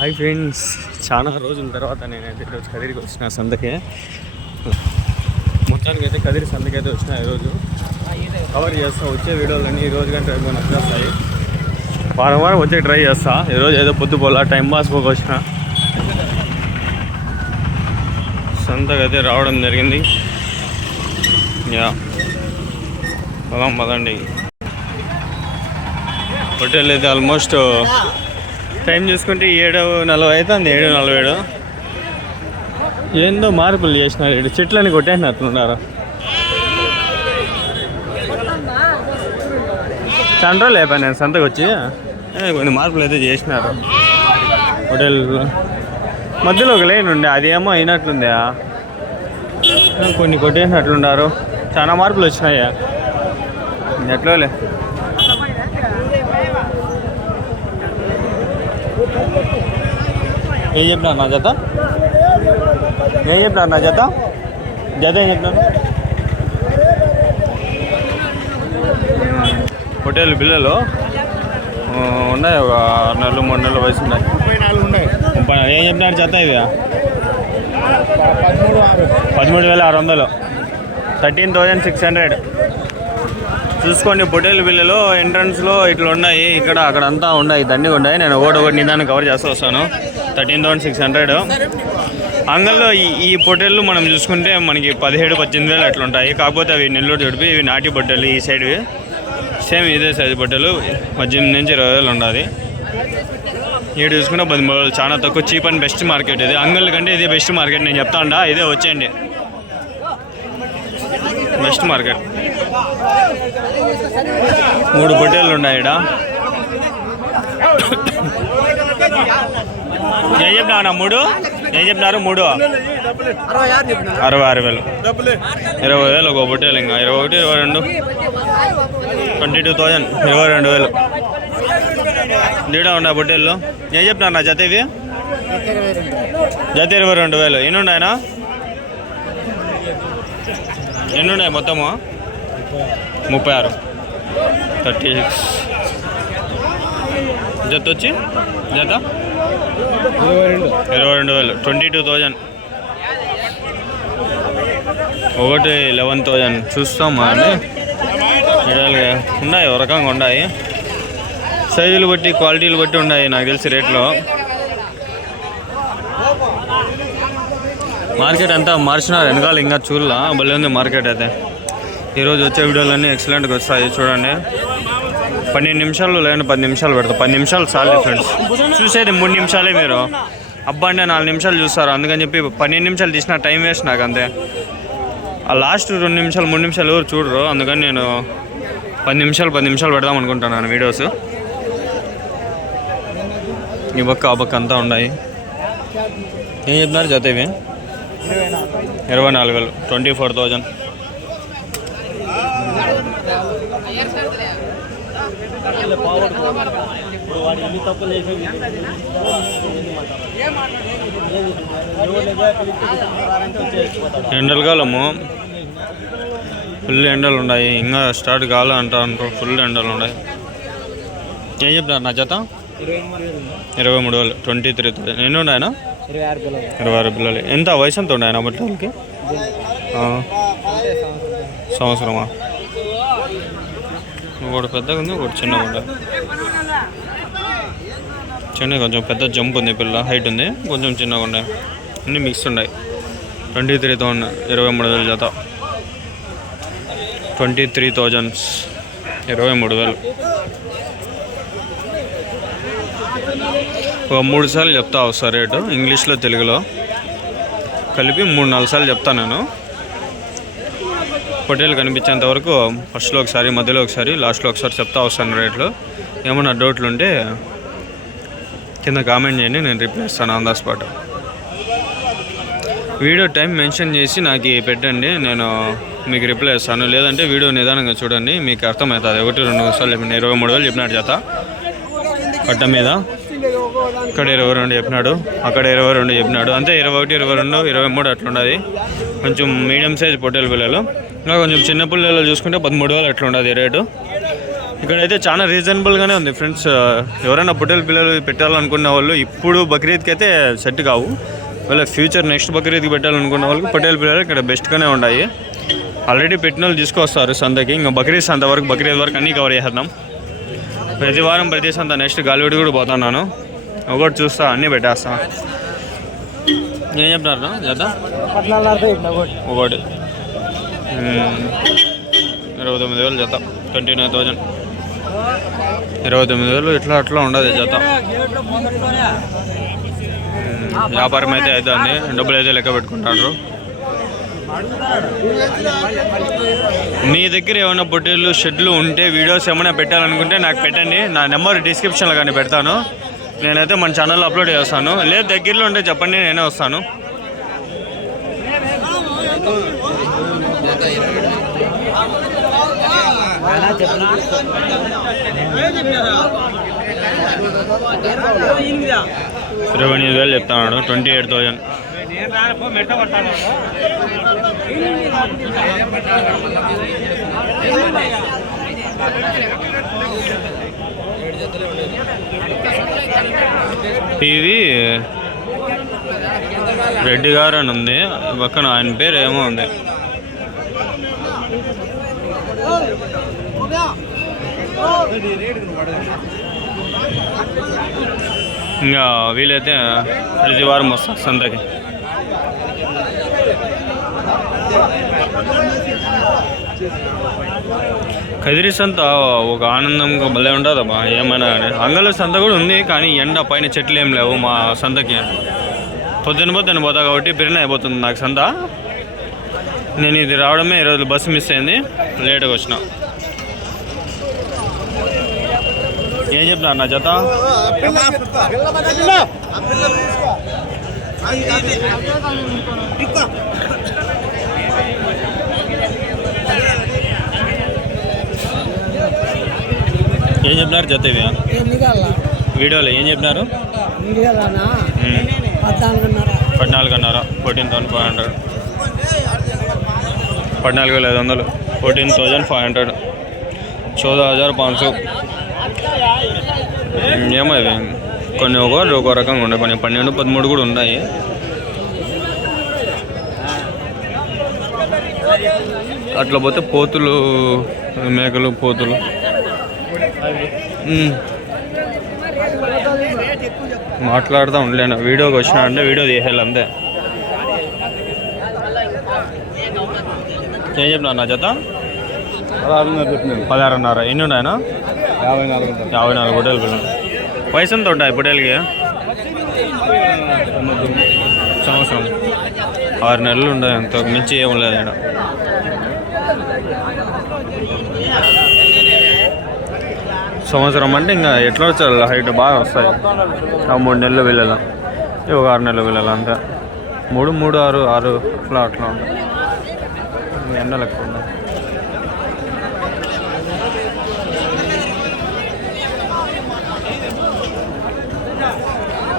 Hi friends, చాలా రోజుల తర్వాత నేనైతే ఈరోజు కదిరికి వచ్చిన సంతకి. మొత్తానికి అయితే కదిరి సంతకి అయితే వచ్చిన ఈరోజు కవర్ చేస్తా. వచ్చే వీడియోలన్నీ ఈ రోజు కానీ రేపు వచ్చేస్తాయి. వారం వారం వచ్చే ట్రై చేస్తా. ఈరోజు ఏదో పొద్దుపోలా టైం పాస్ పోక వచ్చిన సంతకి అయితే రావడం జరిగింది. పదండి. హోటల్ అయితే ఆల్మోస్ట్ టైం చూసుకుంటే 7:40 అవుతుంది. 7:47. ఏందో మార్పులు చేసినారు. ఇక్కడ చెట్లని కొట్టేసినట్లున్నారు. చాలా రోజులు అయిపోయి నేను సంతకు వచ్చి. కొన్ని మార్పులు అయితే చేసినారు. హోటల్ మధ్యలో ఒక లైన్ ఉండే, అది ఏమో అయినట్లుందా, కొన్ని కొట్టేసినట్లున్నారు. చాలా మార్పులు వచ్చినాయా ఎట్లోలే. ఏం చెప్పినారు నా జత? ఏం చెప్పినారు? హోటల్ బిల్లులు ఉన్నాయి. ఒక 6 నెలలు 3 నెలల వయసు ఉన్నాయి. 34 ఏం చెప్పినారు జత? ఇది 13,600, 13,600. చూసుకోండి. పొటేల్ బిల్లులో ఎంట్రన్స్లో ఇట్లా ఉన్నాయి. ఇక్కడ అక్కడంతా ఉన్నాయి, దండిగా ఉన్నాయి. నేను ఒకటి నిదాన్ని కవర్ చేస్తూ వస్తాను. 13,600. అంగల్లో ఈ పొటేళ్ళు మనం చూసుకుంటే మనకి 17,000-18,000 అట్లా ఉంటాయి. కాకపోతే అవి నెల్లూరు జడిపి, ఇవి నాటి పొట్టేలు. ఈ సైడ్వి సేమ్ ఇదే సైజు పొట్టేలు. 18,000 నుంచి 20,000 ఉండాలి. ఇక్కడ చూసుకుంటే 13,000. చాలా తక్కువ, చీప్ అండ్ బెస్ట్ మార్కెట్ ఇది. అంగల్ కంటే ఇదే బెస్ట్ మార్కెట్. నేను చెప్తా ఉండా, ఇదే వచ్చేయండి బెస్ట్ మార్కెట్. 3 పొట్టేళ్ళు ఉన్నాయి ఇక్కడ. ఏం చెప్పినా 3? ఏం చెప్పినారు? 3 66,000. 20,000 ఒక పొట్టేలు. ఇంకా 21, 22, 22,000, 22,000 దీడా ఉన్నాయి పొట్టేళ్ళు. ఏం చెప్పినారు నా జత? ఇవి జత 22,000. ఎన్ని ఉన్నాయనా? ఎన్ని ఉన్నాయి మొత్తము? 36, 36. జత వచ్చి జత 22,000, 22,000. ఒకటి 11,000. చూస్తామా అండి. విడాలుగా ఉన్నాయి, ఒక రకంగా ఉన్నాయి. సైజులు బట్టి, క్వాలిటీలు బట్టి ఉన్నాయి నాకు తెలిసి రేట్లో. మార్కెట్ అంతా మార్చినారు వెనకాల, ఇంకా చూడలా. భలే ఉంది మార్కెట్ అయితే. ఈరోజు వచ్చే వీడియోలన్నీ ఎక్సలెంట్గా వస్తాయి. చూడండి. 12 నిమిషాలు లేదంటే 10 నిమిషాలు పెడతాం. 10 నిమిషాలు చాలే ఫ్రెండ్స్. చూసేది 3 నిమిషాలే. మీరు అబ్బా అంటే 4 నిమిషాలు చూస్తారు. అందుకని చెప్పి 12 నిమిషాలు తీసిన టైం వేస్ట్ నాకు అంతే. ఆ లాస్ట్ 2 నిమిషాలు 3 నిమిషాలు ఎవరు చూడరు. అందుకని నేను 10 నిమిషాలు పెడదాం అనుకుంటున్నాను వీడియోస్. ఈ పక్క ఆ పక్క అంతా ఉన్నాయి. ఏం చెప్తున్నారు జత? ఇవి 24,000, 24,000. ఎండల కాలము, ఫుల్ ఎండలు ఉన్నాయి. ఇంకా స్టార్ట్ కాలే అంటారు. ఫుల్ ఎండలు ఉన్నాయి. ఏం చెప్తున్నారు నా జత? 23,000, 23,000. ఎన్ని ఉన్నాయనా? 26 పిల్లలు. ఎంత వయసు ఎంత ఉన్నాయన బట్టలకి? సంవత్సరమా? ఒకటి పెద్దగా ఉంది, ఒకటి చిన్నగా ఉంటుంది. చిన్నగా కొంచెం పెద్ద జంప్ ఉంది పిల్ల, హైట్ ఉంది. కొంచెం చిన్నగా ఉన్నాయి. అన్నీ మిక్స్ ఉన్నాయి. 23,000, 23,000 జత. 23,000, 23,000. ఒక 3 సార్లు చెప్తా వస్తా రేటు, ఇంగ్లీష్లో తెలుగులో కలిపి 3-4 సార్లు చెప్తాను నేను. పొట్టేలు కనిపించేంత వరకు ఫస్ట్లో ఒకసారి, మధ్యలో ఒకసారి, లాస్ట్లో ఒకసారి చెప్తా వస్తాను రేట్లు. ఏమన్నా డౌట్లు ఉంటే కింద కామెంట్ చేయండి, నేను రిప్లై ఇస్తాను on the spot. Video time mention చేసి నాకు పెట్టండి, నేను మీకు రిప్లై ఇస్తాను. లేదంటే వీడియో నిదానంగా చూడండి, మీకు అర్థమవుతుంది. 1-2 సార్లు చెప్పిన 23,000 చెప్పినాడు జత. కట్ట మీద ఇక్కడ 22 చెప్పినాడు, అక్కడ 22 చెప్పినాడు. అంతే 21, 22, 23 అట్లున్నది. కొంచెం మీడియం సైజ్ పొట్టేలు పిల్లలు. ఇంకా కొంచెం చిన్న పిల్లలు చూసుకుంటే 13,000 అట్లా ఉండదు రేటు. ఇక్కడైతే చాలా రీజనబుల్గానే ఉంది ఫ్రెండ్స్. ఎవరైనా పొట్టేలు పిల్లలు పెట్టాలనుకున్న వాళ్ళు ఇప్పుడు బక్రీద్కి అయితే సెట్ కావు. వాళ్ళ ఫ్యూచర్ నెక్స్ట్ బక్రీద్కి పెట్టాలనుకున్న వాళ్ళకి పొట్టేలు పిల్లలు ఇక్కడ బెస్ట్గానే ఉన్నాయి. ఆల్రెడీ పెట్టిన వాళ్ళు తీసుకొస్తారు సంతకి. ఇంకా బక్రీద్ సంత వరకు, బక్రీద్ వరకు అన్నీ కవర్ చేద్దాం. ప్రతి వారం ప్రతి సంత. నెక్స్ట్ గాలివిడి కూడా పోతున్నాను. ఒకటి చూస్తా, అన్నీ పెట్టేస్తా. ఏం చెప్తున్నారు జత? ఒకటి 29,000 జత, 29,000. 29,000 ఇట్లా అట్లా ఉండదు జత. వ్యాపారం అయితే అవుతుంది, డబ్బులు అయితే లెక్క పెట్టుకుంటారు. మీ దగ్గర ఏమైనా పొట్టేళ్ళు షెడ్లు ఉంటే వీడియోస్ ఏమైనా పెట్టాలనుకుంటే నాకు పెట్టండి. నా నెంబర్ డిస్క్రిప్షన్లో కానీ పెడతాను. నేనైతే మన ఛానల్లో అప్లోడ్ చేస్తాను. లేదు దగ్గరలో ఉంటే చెప్పండి, నేనే వస్తాను. ఇరవై వేలు చెప్తాడు. 28,000. ఇది రెడ్డి గారు అని ఉంది పక్కన, ఆయన పేరు ఏమో ఉంది. ఇంకా వీలైతే ప్రతి వారం వస్తా సంతకి. కదిరి సంత ఒక ఆనందంగా భలే ఉంటుందమ్మా. ఏమైనా కానీ అంగళ్ళ సంత కూడా ఉంది, కానీ ఎండ పైన చెట్లు ఏం లేవు మా సంతకి. పొద్దున పోతా కాబట్టి బిర్యానీ అయిపోతుంది నాకు సంత. నేను ఇది రావడమే ఈరోజు బస్సు మిస్ అయింది, లేట్గా వచ్చిన. ఏం చెప్తున్నారు నా జత? ఏం చెప్పినారు జత ఇవి వీడియోలో? ఏం చెప్పినారు? 14,500. 14,500. 14,500. 14,500. 14,500. ఏమో ఇవి కొన్ని ఒక రకంగా ఉన్నాయి, కొన్ని 12, 13 కూడా ఉన్నాయి. అట్లా పోతే పోతులు, మేకలు, పోతులు. మాట్లాడుతూ ఉండలేను, వీడియోకి వచ్చినా అంటే వీడియో తీసేయాలి అంతే. ఏం చెప్పినా నా జత? 16,500. ఎన్ని ఉన్నాయన్నా? 54 పొట్టేలు పిల్లలు. వయసు ఎంత ఉంటాయి పొట్టేలకి? సంవత్సరం 6 నెలలు ఉంటాయి, అంత మించి ఏం లేదు ఇక్కడ. సంవత్సరం అంటే ఇంకా ఎట్లా వచ్చారు, హైట్ బాగా వస్తాయి. 3 నెలలు పిల్లలు, ఒక 6 నెలల పిల్లలు అంతే. 3, 3, 6 అట్లా ఉంటాయి. ఎండలు ఎక్కువ ఉన్నాయి.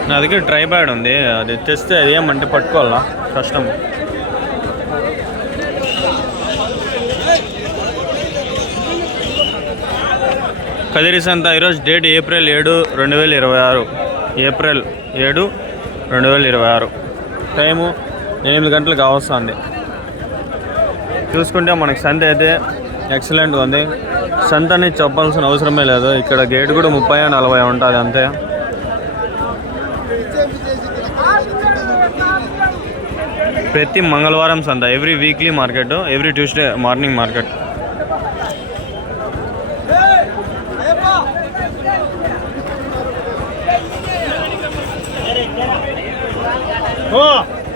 నా దగ్గర ట్రైపాడ్ ఉంది, అది తెస్తే అది ఏమంటే పట్టుకోవాలా కష్టం. కదిరి సంత ఈరోజు డేట్ ఏప్రిల్ 7, 2026. ఏప్రిల్ 7, 2026. టైము 8 గంటలకు కావస్తుంది. చూసుకుంటే మనకి సంత అయితే ఎక్సలెంట్గా ఉంది. సంత అని చెప్పాల్సిన అవసరమే లేదు. ఇక్కడ గేట్ కూడా 30-40 ఉంటుంది అంతే. ప్రతి మంగళవారం సంత, every weekly market, every Tuesday morning market.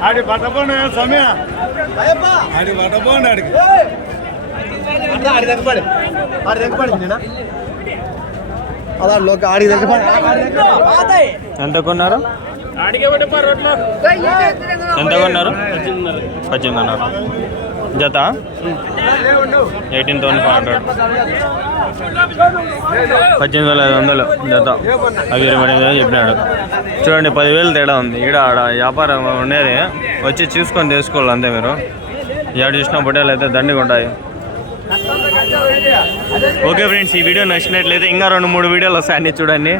ఆడి పట్టపోండి సమయ ఆడి పట్టపోండి ఆడికి ఆడి దగ్గర ఎంత కొన్నారు? ఎంత కొన్నారు? 18,500 జత. 18,500. 18,500 జత. అవి 28,000 చెప్పినాడు. చూడండి 10,000 తేడా ఉంది. ఈడ ఆడ వ్యాపారం ఉండేది, వచ్చి చూసుకొని తీసుకోవాలి అంతే. మీరు ఏడు చూసిన పొట్టేలు అయితే దండిగా ఉంటాయి. ఓకే ఫ్రెండ్స్, ఈ వీడియో నచ్చినట్లయితే ఇంకా 2-3 వీడియోలు వస్తాయి, అన్నీ చూడండి.